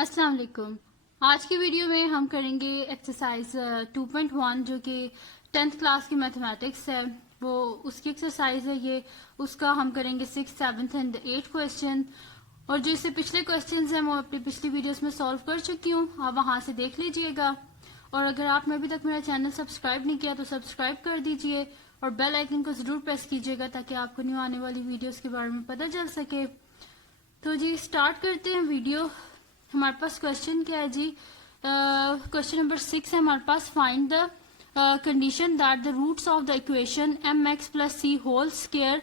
अस्सलाम वालेकुम। आज की वीडियो में हम करेंगे एक्सरसाइज 2.1 जो कि 10th क्लास की मैथमेटिक्स है। वो उसकी एक्सरसाइज है ये। उसका हम करेंगे 6th, 7th and 8th question. और जो इससे पिछले क्वेश्चन हैं वो अपनी पिछली वीडियोस में सॉल्व कर चुकी हूँ, आप वहां से देख लीजिएगा। और अगर आपने अभी तक मेरा चैनल सब्सक्राइब नहीं किया तो सब्सक्राइब कर दीजिए और बेल आइकन को जरूर प्रेस कीजिएगा ताकि आपको न्यू आने वाली वीडियोस के बारे में पता चल सके। तो जी स्टार्ट करते हैं वीडियो। हमारे पास क्वेश्चन क्या है जी? क्वेश्चन नंबर 6 है हमारे पास। Find the condition that the roots of the equation M X plus C whole square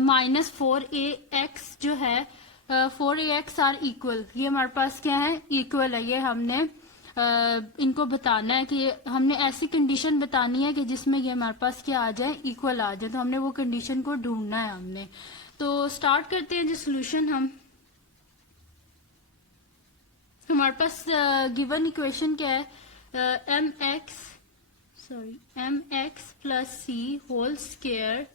minus 4ax जो है 4ax आर इक्वल। ये हमारे पास क्या है? इक्वल है। ये हमने इनको बताना है कि हमने ऐसी कंडीशन बतानी है कि जिसमें ये हमारे पास क्या आ जाए? इक्वल आ जाए। तो हमने वो कंडीशन को ढूंढना है हमने। तो स्टार्ट करते हैं जी सोल्यूशन हम। हमारे पास गिवन इक्वेशन क्या है? M X plus C whole square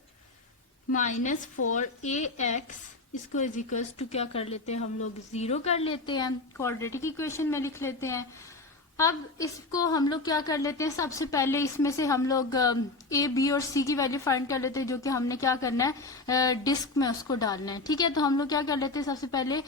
minus 4ax इसको इज इक्वल्स टू क्या कर लेते हैं हम लोग? 0 कर लेते हैं। क्वाड्रेटिक इक्वेशन में लिख लेते हैं। अब इसको हम लोग क्या कर लेते हैं? सबसे पहले इसमें से हम लोग ए बी और सी की वैल्यू फाइंड कर लेते हैं, जो कि हमने क्या करना है? डिस्क में उसको डालना है। ठीक है, तो हम लोग क्या कर लेते हैं? सबसे पहले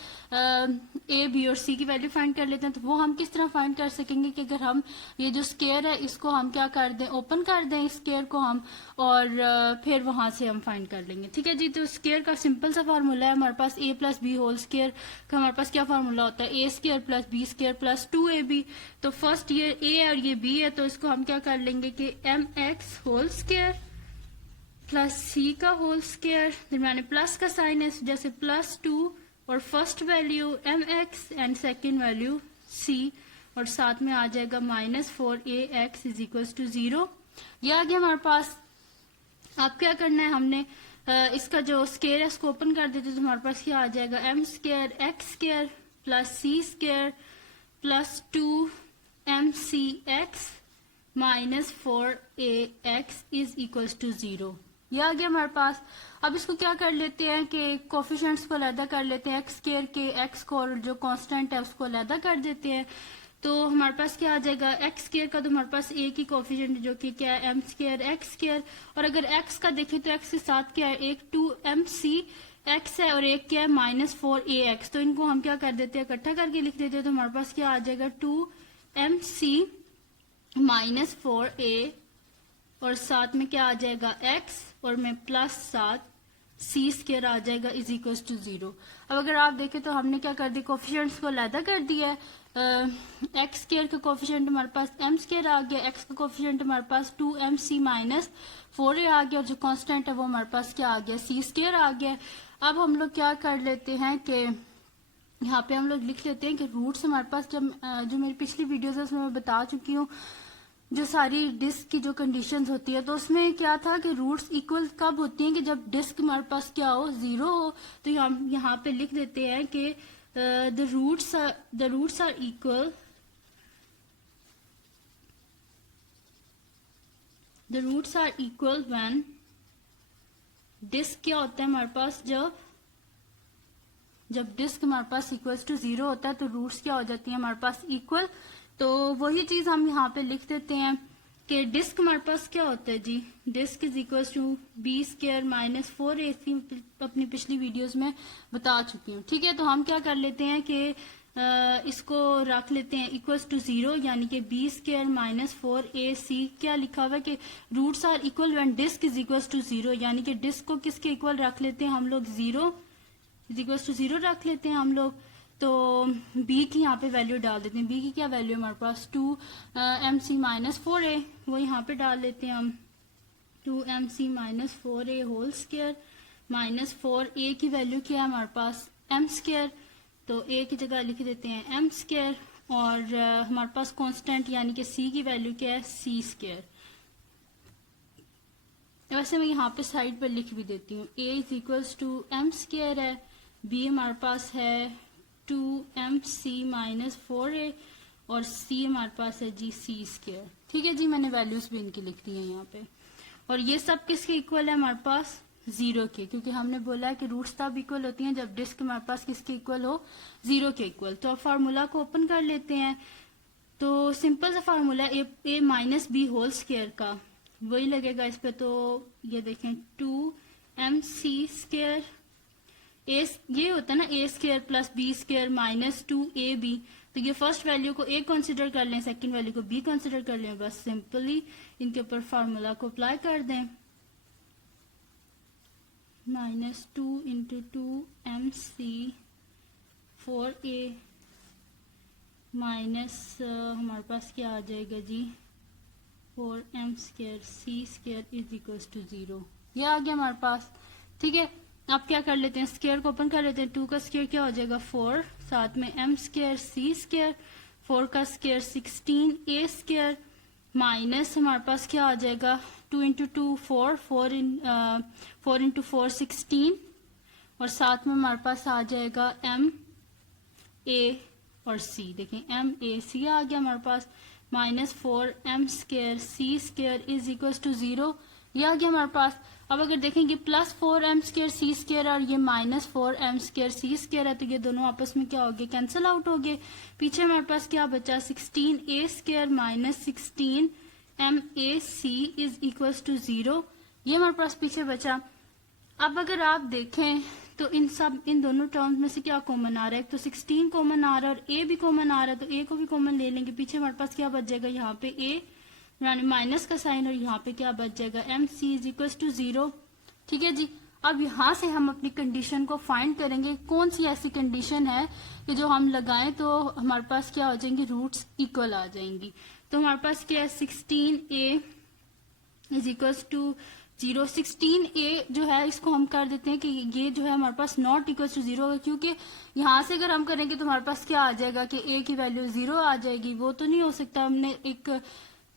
ए बी और सी की वैल्यू फाइंड कर लेते हैं। तो वो हम किस तरह फाइंड कर सकेंगे कि अगर हम ये जो स्केयर है इसको हम क्या कर दें? ओपन कर दें इस स्केयर को हम, और फिर वहां से हम फाइंड कर लेंगे। ठीक है जी, तो स्केयर का सिंपल सा फार्मूला है हमारे पास। A plus B whole square का हमारे पास क्या फार्मूला होता है? A square plus B square plus 2ab। तो फर्स्ट ये ए और ये बी है, तो इसको हम क्या कर लेंगे कि M X whole square plus C का होल स्केयर, दरमियाने प्लस का साइन है जैसे +2, और first value M X and second value C, और साथ में आ जाएगा -4ax इज इक्वल टू 0। यह आ गया हमारे पास। अब क्या करना है हमने? इसका जो स्केयर है इसको ओपन कर देते तो हमारे पास क्या आ जाएगा? M square x square plus c square प्लस 2mcx minus 4ax is equals to 0। यह आ गया हमारे पास। अब इसको क्या कर लेते हैं कि कोफिशिएंट्स को अलहदा कर लेते हैं। एक्स स्केयर के एक्स को और जो कांस्टेंट है उसको अलहदा कर देते हैं। तो हमारे पास क्या आ जाएगा? एक्स स्केयर का तो हमारे पास एक ही कोफिशिएंट जो कि क्या है? M square x square. और अगर एक्स का देखें तो एक्स के साथ क्या है? एक 2mc एक्स है और एक क्या है? -4ax। तो इनको हम क्या कर देते हैं? इकट्ठा करके लिख देते हैं। तो हमारे पास क्या आ जाएगा? 2mc माइनस 4a, और साथ में क्या आ जाएगा? x, और में प्लस 7 सी स्केयर आ जाएगा इज इक्वल टू 0। अब अगर आप देखें तो हमने क्या कर दिया? कोफिशिएंट्स को अलहदा कर दिया है। एक्स स्केयर का कोफिशिएंट हमारे पास एम स्केयर आ गया, एक्स का कोफिशिएंट हमारे पास 2mc माइनस 4a आ गया, और जो कांस्टेंट है वो हमारे पास क्या आ गया? सी स्केयर आ गया। अब हम लोग क्या कर लेते हैं कि यहाँ पे हम लोग लिख लेते हैं कि रूट्स हमारे पास जब जो मेरी पिछली वीडियोस है उसमें मैं बता चुकी हूँ जो सारी डिस्क की जो कंडीशंस होती है, तो उसमें क्या था कि रूट्स इक्वल कब होती हैं? कि जब डिस्क हमारे पास क्या हो? 0 हो। तो हम यहाँ पे लिख देते हैं कि the roots are equal, the roots are equal when disc क्या होता है हमारे पास? जब डिस्क हमारे पास इक्वल्स टू 0 होता है तो रूट्स क्या हो जाती है हमारे पास? इक्वल। तो वही चीज हम यहाँ पे लिख देते हैं कि डिस्क हमारे पास क्या होता है जी? Disc is equal to B square minus 4ac। अपनी पिछली वीडियोस में बता चुकी हूँ। ठीक है, तो हम क्या कर लेते हैं कि इसको रख लेते हैं इक्वल्स टू 0, यानी कि बी स्केयर माइनस 4ac। क्या लिखा हुआ है कि roots are equal when disc is equal to 0, यानी कि डिस्क को किसके इक्वल रख लेते हैं हम लोग? 0 इज इक्वल टू 0 रख लेते हैं हम लोग। तो b की यहाँ पे वैल्यू डाल देते हैं। b की क्या वैल्यू है हमारे पास? 2mc माइनस 4a, वो यहाँ पे डाल लेते हैं हम। 2mc minus 4a whole square minus 4a की वैल्यू क्या है हमारे पास? m square. तो a की जगह लिख देते हैं m स्केयर, और हमारे पास कांस्टेंट यानी कि c की वैल्यू क्या है? c square. वैसे मैं यहाँ पे साइड पर लिख भी देती हूँ। a is equals to m square है, b हमारे पास है 2mc माइनस 4a, और c हमारे पास है जी c स्केयर। ठीक है जी, मैंने वैल्यूज भी इनकी लिख दी है यहाँ पे। और ये सब किसके इक्वल है हमारे पास? जीरो के, क्योंकि हमने बोला है कि रूट्स तब इक्वल होती हैं जब डिस्क हमारे पास किसके इक्वल हो, जीरो के इक्वल। तो अब फार्मूला को ओपन कर लेते हैं। तो सिंपल सा फार्मूला ए माइनस बी होल स्क्वायर का वही लगेगा इस पे। तो ये देखें 2mc स्क्वायर, ये होता है ना A square plus B square minus 2ab। तो ये फर्स्ट वैल्यू को ए कंसिडर कर लें, सेकंड वैल्यू को बी कंसिडर कर लें, बस सिंपली इनके ऊपर फार्मूला को अप्लाई कर दें। Minus 2 into 2mc 4a minus हमारे पास क्या आ जाएगा जी 4m square c square is equal to 0। ये आ गया हमारे पास। ठीक है, अब क्या कर लेते हैं, स्क्वायर को ओपन कर लेते हैं। 2 का स्क्वायर क्या हो जाएगा 4, साथ में m स्क्वायर c स्क्वायर, 4 का स्क्वायर 16a स्क्वायर माइनस हमारे पास क्या आ जाएगा 2 इंटू 2 4, 4 इंटू 4 16 और साथ में हमारे पास आ जाएगा m a और c। देखें m a c आ गया हमारे पास minus 4m square c square is equal to 0। ये आ गया हमारे पास। अब अगर देखेंगे plus 4m square c square और ये minus 4m square c square है, तो ये दोनों आपस में क्या हो गए, कैंसिल आउट हो गए। पीछे हमारे पास क्या बचा 16a square minus 16m a c is equal to 0। ये हमारे पास पीछे बचा। अब अगर आप देखें तो इन दोनों टर्म्स में से क्या कॉमन आ रहा है, एक तो 16 कॉमन आ रहा है और a भी कॉमन आ रहा है, तो a को भी कॉमन ले लेंगे। पीछे हमारे पास क्या बच जाएगा, यहाँ पे a यानी माइनस का साइन और यहाँ पे क्या बच जाएगा mc इज इक्वल टू 0। ठीक है जी, अब यहाँ से हम अपनी कंडीशन को फाइंड करेंगे। कौन सी ऐसी कंडीशन है कि जो हम लगाएं तो हमारे पास क्या हो जाएंगी, रूट्स इक्वल आ जाएंगी। तो हमारे पास क्या है 16a is equal to 0। 16a जो है इसको हम कर देते हैं कि ये जो है हमारे पास नॉट इक्वल टू 0 होगा, क्योंकि यहाँ से अगर हम करेंगे तो हमारे पास क्या आ जाएगा कि a की वैल्यू 0 आ जाएगी, वो तो नहीं हो सकता। हमने एक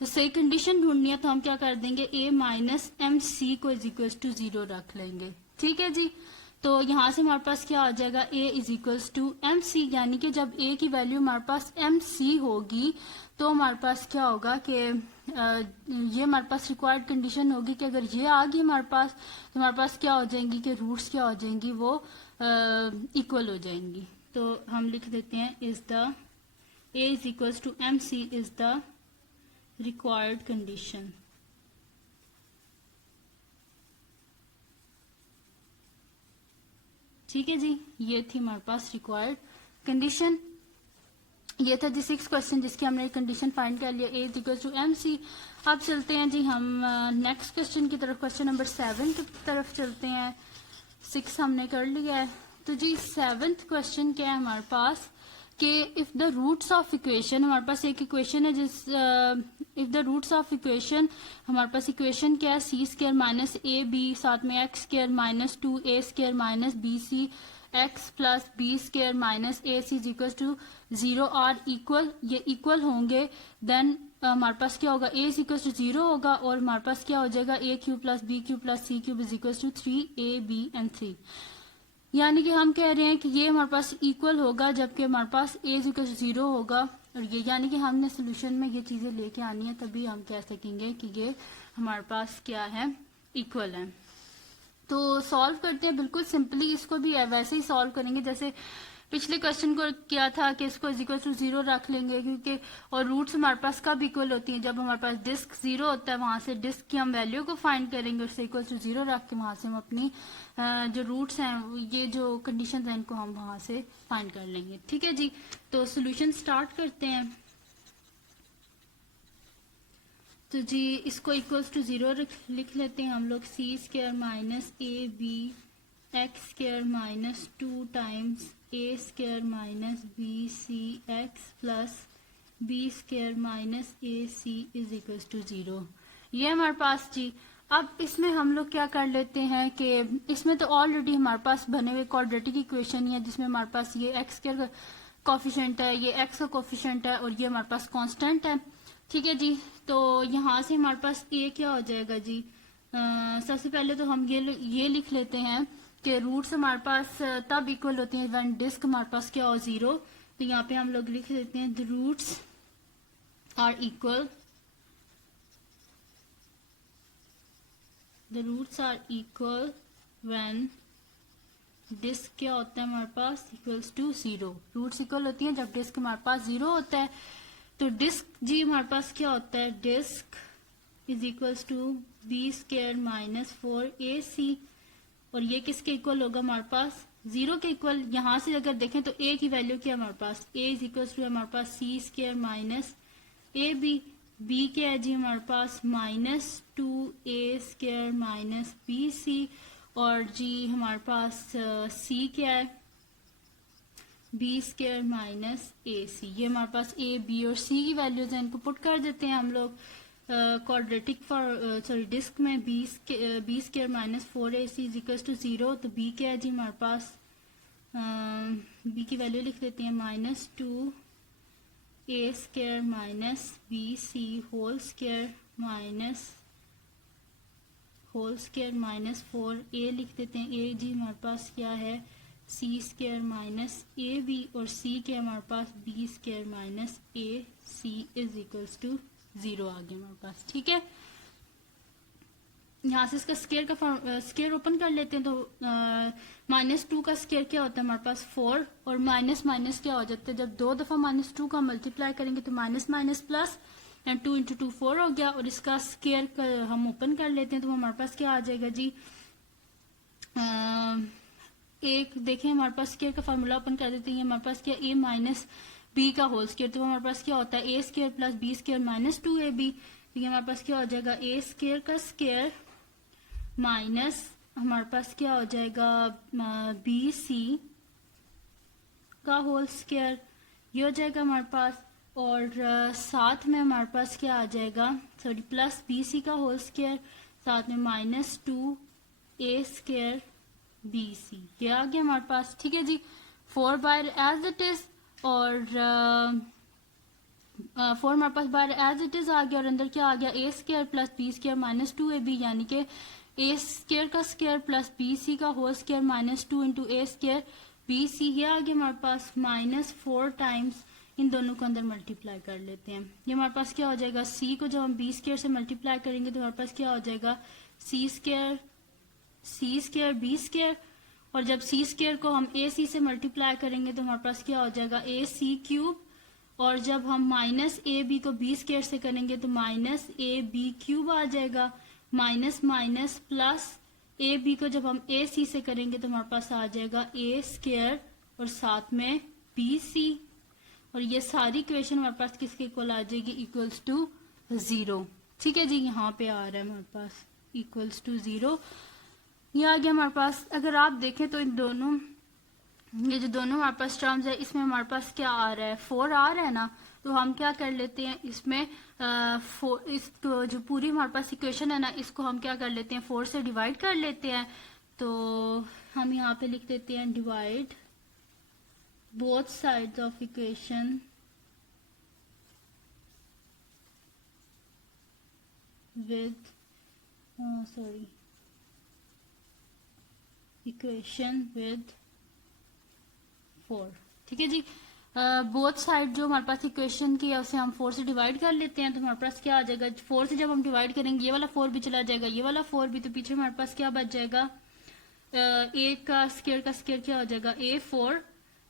सही कंडीशन ढूंढनी है, तो हम क्या कर देंगे a माइनस एम सी को इज इक्वल टू 0 रख लेंगे। ठीक है जी, तो यहाँ से हमारे पास क्या आ जाएगा a is equal to m c, यानी कि जब a की वैल्यू हमारे पास एम सी होगी तो हमारे पास क्या होगा कि ये हमारे पास रिक्वायर्ड कंडीशन होगी कि अगर ये आ गई हमारे पास तो हमारे पास क्या हो जाएंगी कि रूट्स क्या हो जाएंगी, वो इक्वल हो जाएंगी। तो हम लिख देते हैं is the a is equal to m c is the required condition. ठीक है जी, ये थी हमारे पास रिक्वायर्ड कंडीशन। ये था जी 6 क्वेश्चन जिसकी हमने कंडीशन फाइंड कर लिया, a is equal to m c. अब चलते हैं जी हम नेक्स्ट क्वेश्चन की तरफ, क्वेश्चन नंबर 7 की तरफ चलते हैं। 6 हमने कर लिया है। तो जी 7th क्वेश्चन क्या है हमारे पास कि if the roots of equation, हमारे पास एक इक्वेशन है जिस if the roots of equation, हमारे पास इक्वेशन क्या है सी स्क्वायर माइनस ए बी, साथ में x square minus 2a square minus B C x plus B square minus A C is equal to 0 और इक्वल, ये इक्वल होंगे, देन हमारे पास क्या होगा a इज इक्वल टू 0 होगा और हमारे पास क्या हो जाएगा a cube plus b cube plus c cube is equal to 3ab and 3। यानी कि हम कह रहे हैं कि ये हमारे पास इक्वल होगा जबकि हमारे पास a इज इक्वल टू 0 होगा, और ये यानी कि हमने सोल्यूशन में ये चीजें लेके आनी है, तभी हम कह सकेंगे कि ये हमारे पास क्या है, इक्वल है। तो सॉल्व करते हैं बिल्कुल सिंपली, इसको भी वैसे ही सॉल्व करेंगे जैसे पिछले क्वेश्चन को किया था कि इसको इक्वल टू 0 रख लेंगे, क्योंकि और रूट्स हमारे पास कब इक्वल होती हैं, जब हमारे पास डिस्क 0 होता है, वहां से डिस्क की हम वैल्यू को फाइंड करेंगे, उससे इक्वल टू 0 रख के वहां से हम अपनी जो रूट्स हैं, ये जो कंडीशन है, इनको हम वहां से फाइंड कर लेंगे। ठीक है जी, तो सोल्यूशन स्टार्ट करते हैं। तो जी इसको इक्वल्स टू 0 लिख लेते हैं हम लोग, C square minus A B X square minus 2 times A square minus B C x plus B square minus A C is equals to 0। ये हमारे पास जी। अब इसमें हम लोग क्या कर लेते हैं कि इसमें तो ऑलरेडी हमारे पास बने हुए क्वाड्रेटिक इक्वेशन ही है, जिसमें हमारे पास ये एक्स स्क्वायर कोफिशिएंट है, ये एक्स का कोफिशिएंट है और ये हमारे पास कांस्टेंट है। ठीक है जी, तो यहाँ से हमारे पास ए क्या हो जाएगा जी, सबसे पहले तो हम ये लिख लेते हैं कि रूट्स हमारे पास तब इक्वल होती हैं व्हेन डिस्क हमारे पास क्या हो 0। तो यहाँ पे हम लोग लिख देते हैं the roots are equal, the roots are equal when disc क्या होता है हमारे पास इक्वल्स टू 0। रूट्स इक्वल होती हैं जब डिस्क हमारे पास 0 होता है। तो डिस्क जी हमारे पास क्या होता है, disc is equals to B square minus 4ac। और ये किसके इक्वल होगा हमारे पास, 0 के इक्वल। यहां से अगर देखें तो a की वैल्यू क्या है हमारे पास, a इज इक्वल्स टू हमारे पास सी स्क्वायर माइनस ए बी। बी क्या है जी हमारे पास -2a square minus B C. और जी हमारे पास सी क्या है, बी स्क्वायर माइनस ए सी। ये हमारे पास ए बी और सी की वैल्यूज हैं, इनको पुट कर देते हैं हम लोग क्वाड्रेटिक फॉर सॉरी डिस्क में। B square minus 4ac is equal to 0। तो बी क्या है जी हमारे पास, बी की वैल्यू लिख देते हैं -2a square minus B c whole square minus 4a लिख देते हैं। ए जी हमारे पास क्या है, सी स्क्वायर माइनस ए बी। और सी के हमारे पास B square minus A C is equals to 0 आ गया हमारे पास। ठीक है, यहाँ से इसका स्केयर ओपन कर लेते हैं। तो -2 का स्केयर क्या होता है हमारे पास 4। और माइनस माइनस क्या हो जाता है, जब 2 दफा -2 का मल्टीप्लाई करेंगे तो minus minus plus, and 2 into 2 4 हो गया। और इसका स्केयर हम ओपन कर लेते हैं तो हमारे पास क्या आ जाएगा जी, एक देखें हमारे पास स्केयर का फार्मूला ओपन कर देते हैं। हमारे पास क्या, a माइनस बी का होल स्केयर। तो हमारे पास क्या होता है, a square plus B square minus 2ab। तो ये हमारे पास क्या हो जाएगा, a स्केयर का स्केयर माइनस हमारे पास क्या हो जाएगा, बी सी का होल स्केयर, ये हो जाएगा हमारे पास। और साथ में हमारे पास क्या आ जाएगा, सॉरी प्लस बी सी का होल स्केयर, साथ में -2a स्केयर बी सी। ये आ गया हमारे पास। ठीक है जी, 4 बाय एज इट इज। और 4 हमारे पास बाय एज इट इज आ गया। और अंदर क्या आ गया, a square plus B square minus 2ab, यानी कि a स्केयर का स्केयर प्लस बी सी का whole square minus 2 into a square B C. ये आ गया हमारे पास -4 टाइम्स। इन दोनों को अंदर मल्टीप्लाई कर लेते हैं। ये हमारे पास क्या हो जाएगा, c को जब हम बी स्केयर से मल्टीप्लाई करेंगे तो हमारे पास क्या हो जाएगा, सी स्केयर बी स्केयर। और जब सी स्केयर को हम ए सी से मल्टीप्लाई करेंगे तो हमारे पास क्या हो जाएगा, ए सी क्यूब। और जब हम माइनस ए बी को बी स्केयर से करेंगे तो माइनस ए बी क्यूब आ जाएगा। Minus minus plus, a b को जब हम ए सी से करेंगे तो हमारे पास आ जाएगा ए स्केयर और साथ में बी सी। और ये सारी इक्वेशन हमारे पास किसके इक्वल आ जाएगी, इक्वल्स टू 0। ठीक है जी, यहाँ पे आ रहा है हमारे पास इक्वल्स टू 0। ये आ गया हमारे पास। अगर आप देखें तो इन दोनों, ये जो दोनों हमारे पास टर्म्स है, इसमें हमारे पास क्या आ रहा है, 4 आ रहा है ना। तो हम क्या कर लेते हैं, इसमें इसको जो पूरी हमारे पास इक्वेशन है ना, इसको हम क्या कर लेते हैं, 4 से डिवाइड कर लेते हैं। तो हम यहाँ पे लिख देते हैं divide both sides of equation with equation with 4। ठीक है जी, बोथ साइड जो हमारे पास इक्वेशन की है उसे हम 4 से डिवाइड कर लेते हैं। तो हमारे पास क्या आ जाएगा, 4 से जब हम डिवाइड करेंगे ये वाला 4 भी चला जाएगा, ये वाला 4 भी। तो पीछे हमारे पास क्या बच जाएगा, ए का स्केयर क्या हो जाएगा, a4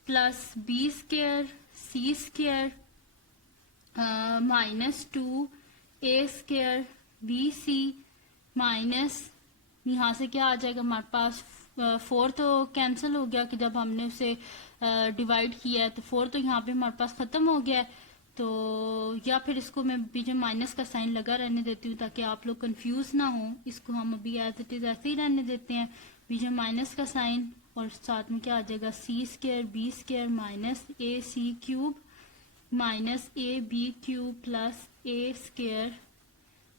प्लस बी स्केयर सी square -2a square B C minus, यहाँ से क्या आ जाएगा हमारे पास, 4 तो कैंसिल हो गया कि जब हमने उसे डिवाइड किया है। तो 4 तो यहाँ पे हमारे पास खत्म हो गया है। तो या फिर इसको मैं बीच में माइनस का साइन लगा रहने देती हूँ ताकि आप लोग कंफ्यूज ना हो। इसको हम अभी एज इट इज ऐसे ही रहने देते हैं, बीच में माइनस का साइन। और साथ में क्या आ जाएगा, C square B square minus A C cube minus A B cube plus A square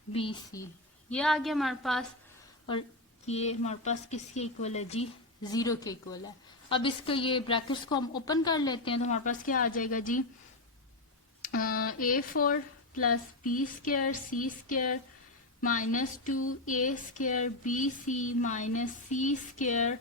B C. ये आ गया हमारे पास। और ये हमारे पास किसके इक्वल है जी, 0 के इक्वल है। अब इसका ये ब्रैकेट्स को हम ओपन कर लेते हैं तो हमारे पास क्या आ जाएगा जी, a4 plus B square C square -2a square B C minus c square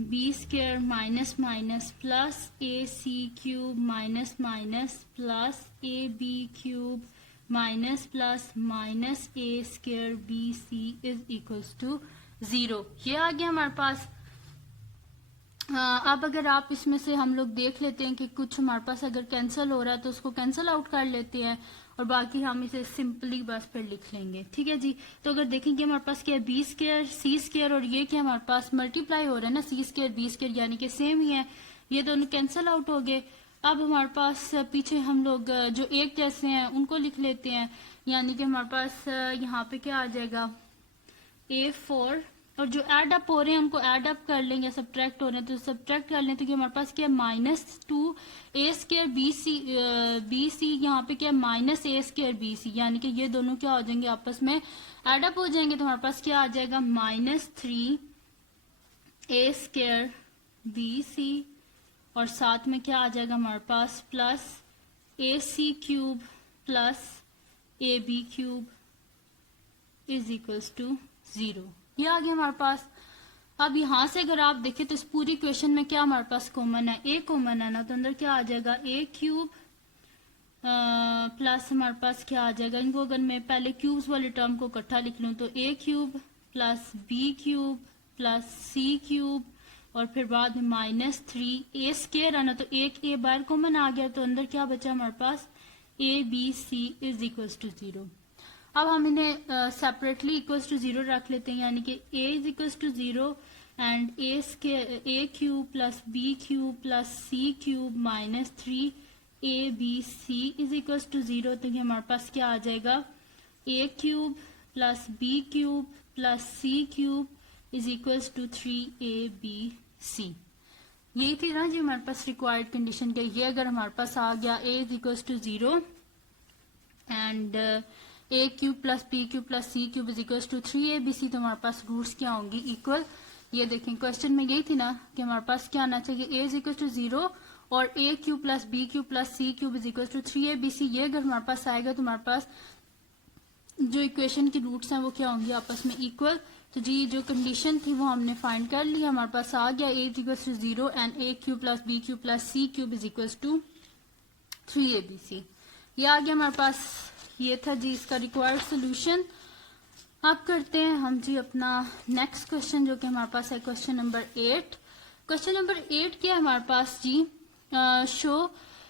B square minus minus plus a C cube minus minus plus a B cube minus plus minus a square B c is equals to 0, ये आ गया हमारे पास। अब अगर आप इसमें से हम लोग देख लेते हैं कि कुछ हमारे पास अगर कैंसिल हो रहा है तो उसको कैंसिल आउट कर लेते हैं और बाकी हम इसे सिंपली बस फिर लिख लेंगे। ठीक है जी। तो अगर देखेंगे हमारे पास क्या है, बी स्क्वायर सी स्क्वायर और ये क्या हमारे पास मल्टीप्लाई हो रहा है ना, सी स्क्वायर बी स्क्वायर, यानी कि सेम ही है, ये दोनों कैंसिल आउट हो गए। अब हमारे पास पीछे हम लोग जो एक जैसे हैं उनको लिख लेते हैं, यानी कि हमारे पास यहाँ पे क्या आ जाएगा, A4, और जो एड अप हो रहे हैं उनको एड अप कर लेंगे, सब्ट्रैक्ट हो रहे हैं तो सब्ट्रैक्ट कर लें, तो ये हमारे पास क्या है, -2 A स्क्वायर बी सी, यहाँ पे क्या है -A स्क्वायर बी सी, यानी कि ये दोनों क्या हो जाएंगे, आपस में एड अप हो जाएंगे, तो हमारे पास क्या आ जाएगा, -3 A स्क्वायर बी सी, और साथ में क्या आ जाएगा हमारे पास plus AC cube plus AB cube is equals to 0। ये आ गया हमारे पास। अब यहां से अगर आप देखें तो इस पूरी क्वेश्चन में क्या हमारे पास कॉमन है, A कॉमन है ना, तो अंदर क्या आ जाएगा, A क्यूब प्लस हमारे पास क्या आ जाएगा, इनको अगर मैं पहले क्यूब्स वाले टर्म को इकट्ठा लिख लूं तो A cube plus B cube plus C cube, और फिर बाद में -3 A स्क्वायर है ना, तो एक A बाहर कॉमन आ गया, तो अंदर क्या बचा हमारे पास, ABC इज इक्वल्स टू 0। अब हम इन्हें सेपरेटली इक्वल्स टू 0 रख लेते हैं, यानी कि A is equals to 0 and A cube plus B cube plus C cube -3 ABC is equals to 0, तो ये हमारे पास क्या आ जाएगा, A cube plus B cube plus C cube is equals to 3ABC। यही थी ना जी हमारे पास रिक्वायर्ड कंडीशन के, ये अगर हमारे पास आ गया A is equals to 0 and A cube plus B cube plus C cube is equals to 3ABC, तो हमारे पास रूट्स क्या होंगी, इक्वल। ये देखें क्वेश्चन में यही थी ना कि हमारे पास क्या आना चाहिए, A इज इक्वल टू 0 और A cube plus B cube plus C cube is equal to 3ABC। ये अगर हमारे पास आएगा तो हमारे पास जो इक्वेशन की रूट्स हैं वो क्या होंगी, आपस में इक्वल। तो जी जो कंडीशन थी वो हमने फाइंड कर ली, हमारे पास आ गया A is equal to 0 and A cube plus B cube plus C cube is equal to 3ABC। ये आ गया हमारे पास, ये था जी इसका रिक्वायर्ड सोल्यूशन। अब करते हैं हम जी अपना नेक्स्ट क्वेश्चन, जो कि हमारे पास है क्वेश्चन नंबर 8। क्वेश्चन नंबर 8 क्या है हमारे पास जी,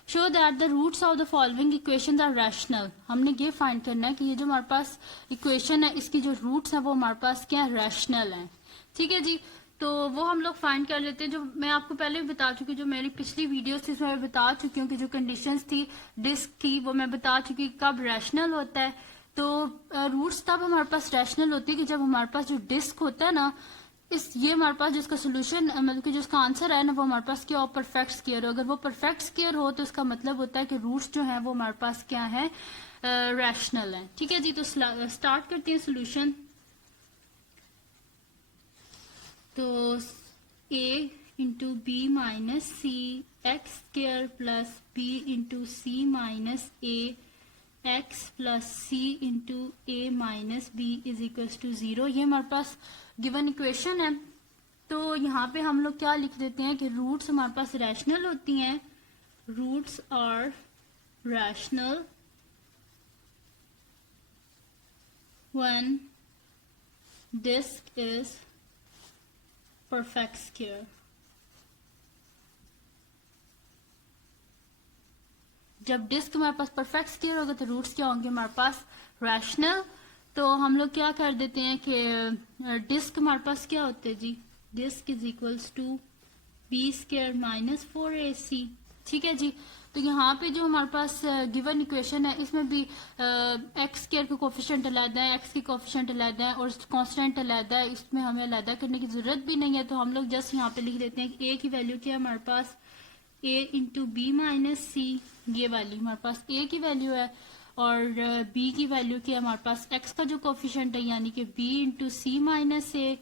show that the roots of the following equations are rational. हमने ये फाइंड करना है कि ये जो हमारे पास इक्वेशन है इसकी जो रूट्स हैं वो हमारे पास क्या है, रैशनल हैं। ठीक है जी, तो वो हम लोग फाइंड कर लेते हैं। जो मैं आपको पहले भी बता चुकी, जो मेरी पिछली वीडियो थी उसमें मैं बता चुकी हूँ कि जो कंडीशंस थी डिस्क थी वो मैं बता चुकी कब रैशनल होता है। तो रूट्स तब हमारे पास रैशनल होती है कि जब हमारे पास जो डिस्क होता है ना, ये हमारे पास जिसका सोल्यूशन मतलब कि जिसका आंसर है ना वो हमारे पास क्या हो, परफेक्ट स्क्वायर हो। अगर वो परफेक्ट स्क्वायर हो तो इसका मतलब होता है कि रूट्स जो है वो हमारे पास क्या है, रैशनल है। ठीक है जी, तो स्टार्ट करते हैं सोल्यूशन। तो A into b minus c x square plus b into C minus a x plus c into A minus b is equal to 0। ये हमारे पास गिवन इक्वेशन है। तो यहाँ पे हम लोग क्या लिख देते हैं कि रूट्स हमारे पास रैशनल होती हैं, roots are rational when disc is perfect square. जब डिस्क हमारे पास परफेक्ट स्क्वायर होगा तो रूट्स क्या होंगे हमारे पास, रैशनल। तो हम लोग क्या कर देते हैं कि डिस्क हमारे पास क्या होते हैं जी, disc is equals to B square minus 4ac। ठीक है जी, तो यहाँ पे जो हमारे पास गिवन इक्वेशन है इसमें भी एक्स स्क्वायर का कोफिशिएंट अलग है, एक्स की कोफिशिएंट अलग है और कांस्टेंट अलग है, इसमें हमें अलग करने की जरूरत भी नहीं है। तो हम लोग जस्ट यहाँ पे लिख देते हैं कि ए की वैल्यू क्या है हमारे पास, ए इंटू बी माइनस सी, ये वाली हमारे पास ए की वैल्यू है, और बी की वैल्यू क्या है हमारे पास, एक्स का जो कोफिशिएंट है यानी कि B into C minus A,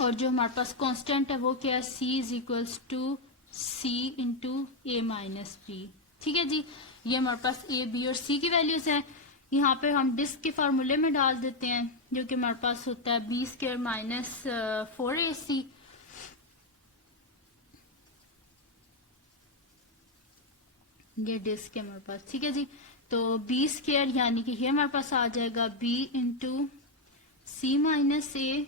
और जो हमारे पास कांस्टेंट है वो क्या है, C is equals to C into A minus B. ठीक है जी, ये हमारे पास ए बी और सी की वैल्यूज हैं। यहाँ पे हम डिस्क के फार्मूले में डाल देते हैं जो कि हमारे पास होता है बी स्क्वायर माइनस 4ac। ये डिस्क है हमारे पास। ठीक है जी, तो बी स्क्वायर यानी कि ये हमारे पास आ जाएगा B into C minus A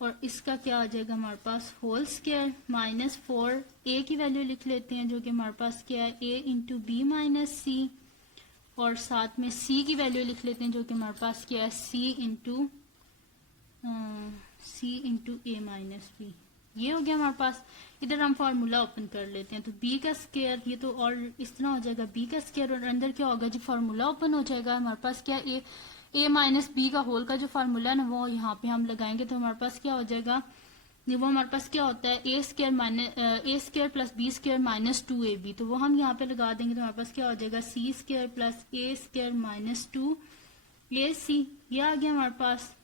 और इसका क्या आ जाएगा हमारे पास होल स्क्वायर माइनस 4 ए की वैल्यू लिख लेते हैं जो कि हमारे पास क्या है ए इंटू बी माइनस सी, और साथ में सी की वैल्यू लिख लेते हैं जो कि हमारे पास क्या है सी इंटू ए माइनस बी। ये हो गया हमारे पास। इधर हम फार्मूला ओपन कर लेते हैं, तो b का स्क्वायर ये तो और इस तरह हो जाएगा b का स्क्वायर, और अंदर क्या होगा जी फार्मूला ओपन हो जाएगा हमारे पास क्या a माइनस बी का होल का जो फार्मूला है ना वो यहाँ पे हम लगाएंगे, तो हमारे पास क्या हो जाएगा, वो हमारे पास क्या होता है A square plus B square minus 2ab, तो वो हम यहाँ पे लगा देंगे, तो हमारे पास क्या हो जाएगा सी स्क्वायर प्लस ए स्क्वायर माइनस 2ac। ये आ गया हमारे पास।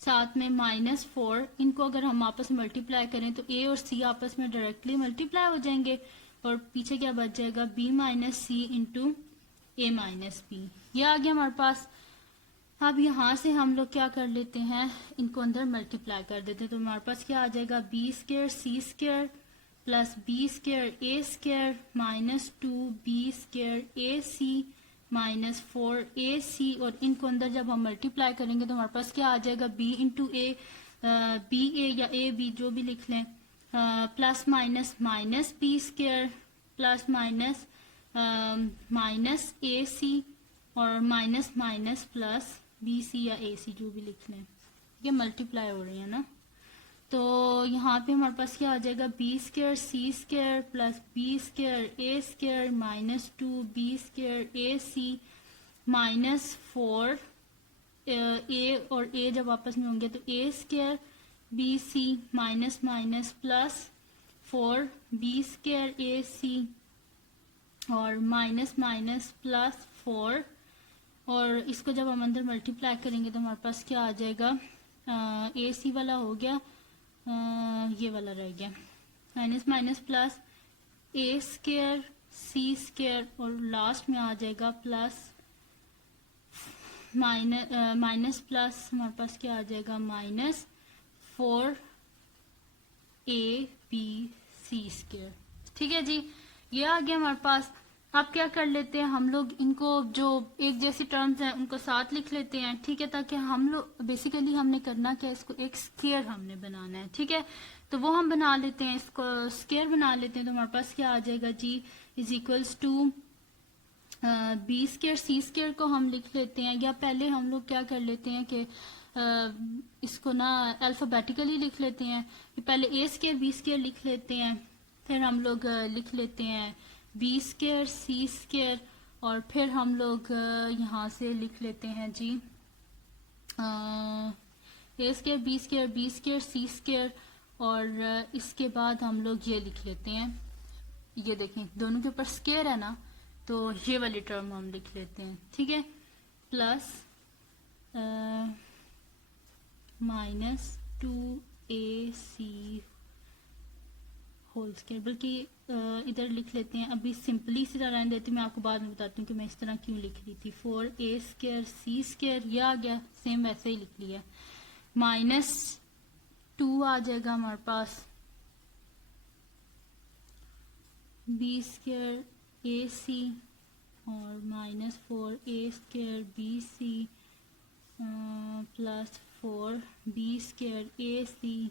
साथ में माइनस 4, इनको अगर हम आपस में मल्टीप्लाई करें तो a और c आपस में डायरेक्टली मल्टीप्लाई हो जाएंगे, और पीछे क्या बच जाएगा b माइनस सी इंटू ए माइनस बी। ये आ गया हमारे पास। अब यहाँ से हम लोग क्या कर लेते हैं, इनको अंदर मल्टीप्लाई कर देते हैं, तो हमारे पास क्या आ जाएगा B square C square plus B square A square minus 2b square A C minus 4ac, और इनको अंदर जब हम मल्टीप्लाई करेंगे तो हमारे पास क्या आ जाएगा b into A, B A या ए बी जो भी लिख लें, plus minus minus B square plus minus minus ए सी, और minus minus plus B C या ए सी जो भी लिख लें। ये मल्टीप्लाई हो रही है ना, तो यहाँ पे हमारे पास क्या आ जाएगा B square C square plus B square A square minus 2b square A C minus 4 A और ए जब आपस में होंगे तो A square B C minus minus plus 4b square A C और माइनस माइनस प्लस 4, और इसको जब हम अंदर मल्टीप्लाई करेंगे तो हमारे पास क्या आ जाएगा ए सी वाला हो गया, ये वाला रह गया माइनस माइनस प्लस ए स्क्वायर सी स्क्वायर, और लास्ट में आ जाएगा प्लस माइनस प्लस हमारे पास क्या आ जाएगा minus 4 a b c square. ठीक है जी, ये आ गया हमारे पास। अब क्या कर लेते हैं हम लोग, इनको जो एक जैसी टर्म्स हैं उनको साथ लिख लेते हैं, ठीक है, ताकि हम लोग बेसिकली हमने करना क्या, इसको एक स्क्वायर हमने बनाना है, ठीक है, तो वो हम बना लेते हैं, इसको स्क्वायर बना लेते हैं, तो हमारे पास क्या आ जाएगा जी is equals to B square C square को हम लिख लेते हैं, या पहले हम लोग क्या कर लेते हैं कि इसको ना अल्फाबेटिकली लिख लेते हैं, पहले ए स्क्वायर बी स्क्वायर लिख लेते हैं, फिर हम लोग लिख लेते हैं बी स्क्वायर सी स्क्वायर, और फिर हम लोग यहाँ से लिख लेते हैं जी ए square B square C square, और इसके बाद हम लोग ये लिख लेते हैं, ये देखें दोनों के ऊपर स्क्वायर है ना, तो ये वाली टर्म हम लिख लेते हैं, ठीक है, plus minus 2ac whole square, बल्कि इधर लिख लेते हैं, अभी सिंपली इसी तरह रहने देती हूँ, मैं आपको बाद में बताती हूँ कि मैं इस तरह क्यों लिख रही थी। 4a स्क्वायर सी स्क्वायर, ये आ गया सेम वैसे ही लिख लिया, माइनस 2 आ जाएगा हमारे पास b स्क्वायर ए सी, और minus 4a square B C plus 4b square A C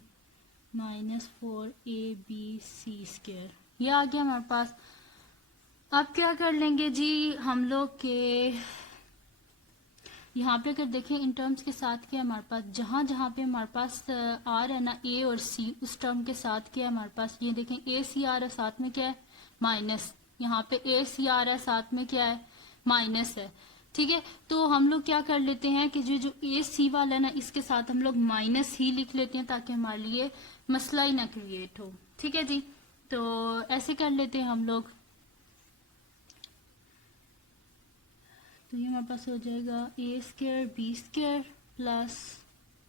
minus 4ab square, ये आ गया हमारे पास। अब क्या कर लेंगे जी हम लोग के यहाँ पे अगर देखें इन टर्म्स के साथ क्या है हमारे पास, जहां जहां पे हमारे पास आ रहा है ना ए और सी, उस टर्म के साथ क्या है हमारे पास, ये देखें ए सी आ रहा है साथ में क्या है माइनस, यहाँ पे ए सी आ रहा है साथ में क्या है माइनस है, ठीक है, तो हम लोग क्या कर लेते हैं कि जो ए सी वाला है ना इसके साथ हम लोग माइनस ही लिख लेते हैं, ताकि हमारे लिए मसला ही ना क्रिएट हो, ठीक है जी, तो ऐसे कर लेते हैं हम लोग, तो ये हमारे पास हो जाएगा A square B square plus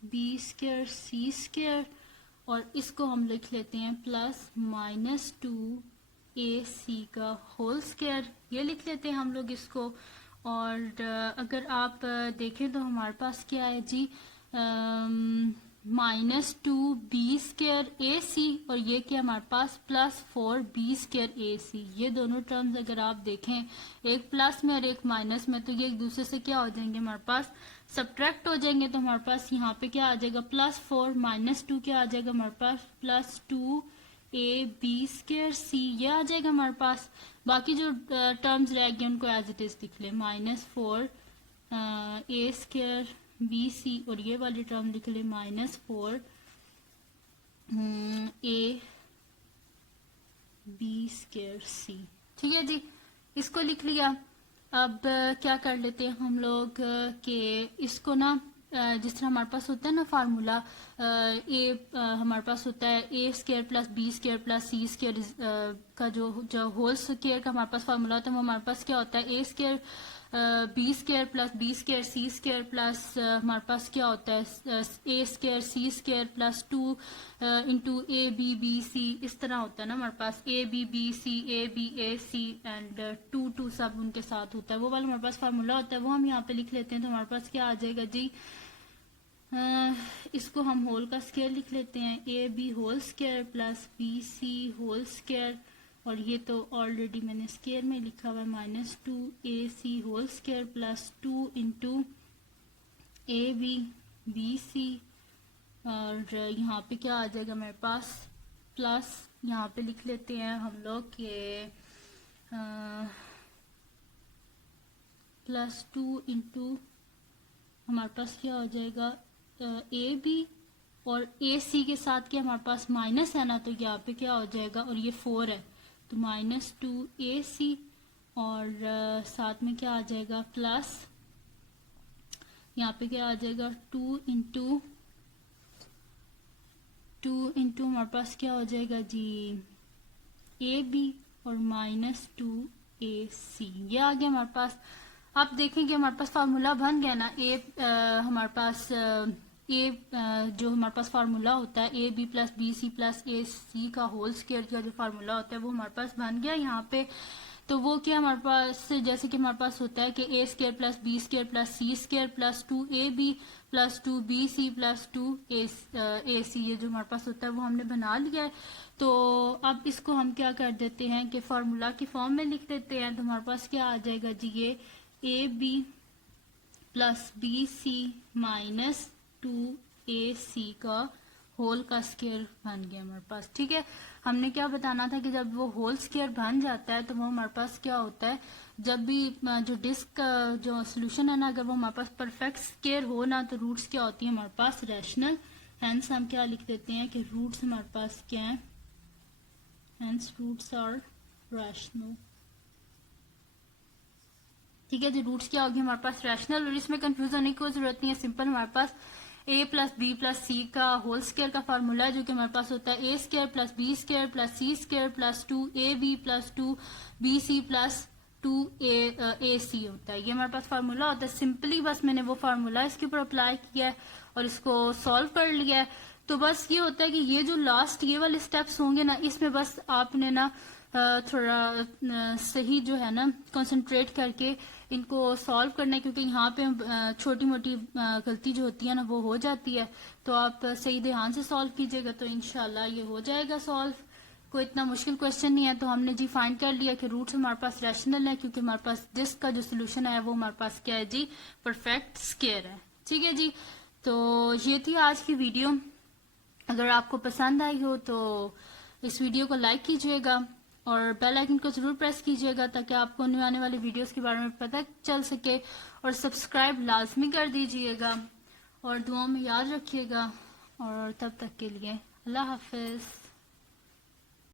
B square C square, और इसको हम लिख लेते हैं प्लस माइनस 2ac का होल स्क्वायर, ये लिख लेते हैं हम लोग इसको। और अगर आप देखें तो हमारे पास क्या है जी -2b²ac और ये क्या हमारे पास +4b²ac। ये दोनों टर्म्स अगर आप देखें एक प्लस में और एक माइनस में तो ये एक दूसरे से क्या हो जाएंगे हमारे पास सब्ट्रैक्ट हो जाएंगे। तो हमारे पास यहाँ पे क्या आ जाएगा +4 -2 क्या आ जाएगा हमारे पास +2ab²c ये आ जाएगा हमारे पास। बाकी जो टर्म्स रह गए उनको एज इट इज लिख ले -4 a²bc और ये वाली टर्म लिख ले -4 ab²c। ठीक है जी, इसको लिख लिया। अब क्या कर लेते हैं हम लोग कि इसको ना जिस तरह हमारे पास होता है ना फार्मूला हमारे पास होता है a² + b² + c² का जो होल स्क्वायर का हमारे पास फार्मूला होता है वो हमारे पास क्या होता है a² b² + b² c² plus हमारे पास क्या होता है a² c² + 2 into a b b c इस तरह होता है ना हमारे पास a b b c a b a c and 2 सब उनके साथ होता है। वो वाला हमारे पास फार्मूला होता है वो हम यहाँ पे लिख लेते हैं। तो हमारे पास क्या आ जाएगा जी इसको हम होल का स्क्वायर लिख लेते हैं ab² + bc² और ये तो ऑलरेडी मैंने स्क्वायर में लिखा हुआ है -2ac² + 2 इंटू ab bc और यहाँ पे क्या आ जाएगा मेरे पास प्लस यहाँ पे लिख लेते हैं हम लोग के +2 इंटू हमारे पास क्या हो जाएगा ए बी और ए सी के साथ क्या हमारे पास माइनस है ना तो यहाँ पे क्या हो जाएगा और ये 4 है तो -2ac और साथ में क्या आ जाएगा प्लस यहाँ पे क्या आ जाएगा 2 इंटू हमारे पास क्या हो जाएगा जी ए बी और -2ac ये आ गया हमारे पास। आप देखेंगे हमारे पास फार्मूला बन गया ना हमारे पास जो हमारे पास फार्मूला होता है a b + b c + a c का होल स्क्वायर का जो फार्मूला होता है वो हमारे पास बन गया यहाँ पे। तो वो क्या हमारे पास जैसे कि हमारे पास होता है कि a² + b² + c² + 2ab + 2bc + 2ac ये जो हमारे पास होता है वो हमने बना लिया है। तो अब इसको हम क्या कर देते हैं कि फार्मूला की फॉर्म में लिख देते हैं। तो हमारे पास क्या आ जाएगा जी ये ab + bc - 2ac का होल का स्क्वायर बन गया हमारे पास। ठीक है, हमने क्या बताना था कि जब वो होल स्क्वायर बन जाता है तो वो हमारे पास क्या होता है जब भी जो डिस्क जो सोल्यूशन है ना अगर वो हमारे पास परफेक्ट स्क्वायर हो ना तो रूट्स क्या होती है हमारे पास रैशनल। हेंस हम क्या लिख देते हैं कि रूट्स हमारे पास क्या है हेंस रूट्स आर रैशनल। ठीक है जी, रूट्स क्या होगी हमारे पास रैशनल और इसमें कंफ्यूज होने की कोई जरूरत नहीं है। सिंपल हमारे पास a + b + c का होल स्क्वायर का फार्मूला है जो कि हमारे पास होता है a² + b² + c² + 2ab + 2bc + 2ac होता है। ये हमारे पास फार्मूला होता है। सिंपली बस मैंने वो फार्मूला इसके ऊपर अप्लाई किया है और इसको सॉल्व कर लिया है। तो बस ये होता है कि ये जो लास्ट ये वाले स्टेप्स होंगे ना इसमें बस आपने ना थोड़ा सही जो है ना कंसंट्रेट करके इनको सॉल्व करना है क्योंकि यहाँ पे छोटी मोटी गलती जो होती है ना वो हो जाती है। तो आप सही ध्यान से सॉल्व कीजिएगा तो इंशाल्लाह ये हो जाएगा सॉल्व। कोई इतना मुश्किल क्वेश्चन नहीं है। तो हमने जी फाइंड कर लिया कि रूट्स हमारे पास रैशनल है क्योंकि हमारे पास डिस्क का जो सोल्यूशन है वो हमारे पास क्या है जी परफेक्ट स्क्वायर है। ठीक है जी, तो ये थी आज की वीडियो। अगर आपको पसंद आई हो तो इस वीडियो को लाइक कीजिएगा और बेल आइकन को जरूर प्रेस कीजिएगा ताकि आपको आने वाले वीडियोस के बारे में पता चल सके और सब्सक्राइब लाजमी कर दीजिएगा और दुआ में याद रखिएगा और तब तक के लिए अल्लाह हाफिज।